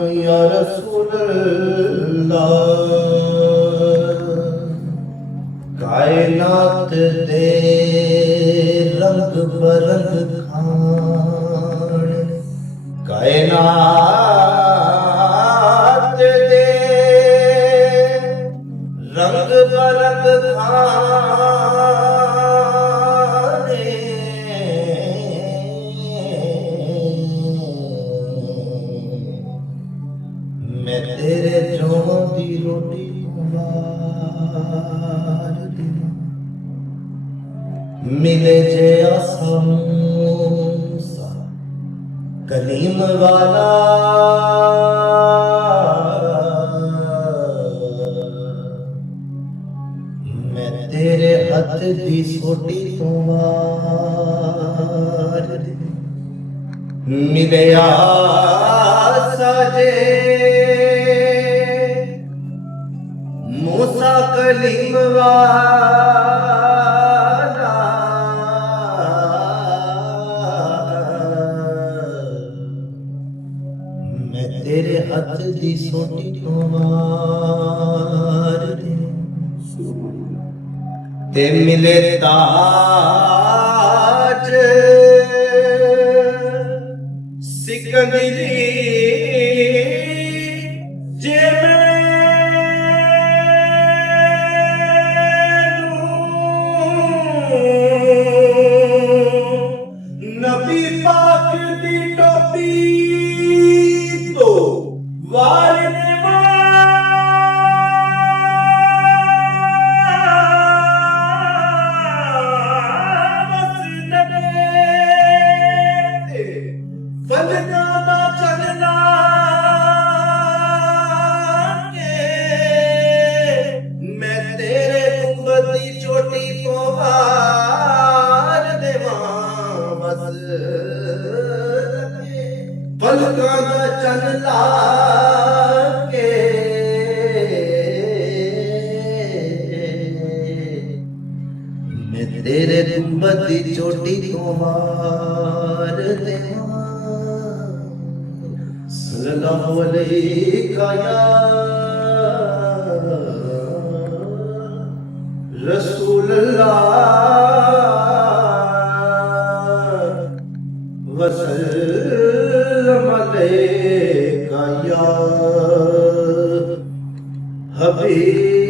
या रसूल अल्लाह, कायनात दे रंग बरंग खान, कायनात दे रंग बरंग खान, मैं तेरे जों दी रोटी वार दिना, मिले जे आसामूसा कलीम वाला, मैं तेरे हथ दी सोटी तो वार दिना, मिले आसा जे मूसा कलीम वाला, मैं तेरे हथ दी सोटी तो वार दे, ते मिले ताज सिकंदरी जे नबी पाक दी टोपी तो वार ने फलका दा चलना के, मैं तेरे गुंबद दी चोटी तो वार देवां बस, फलका दा चलना के, मैं तेरे गुंबद दी चोटी तो वार देवां। सल्लल्लाहु अलैका या रसूल अल्लाह, वसल्लम अलैका या हबीब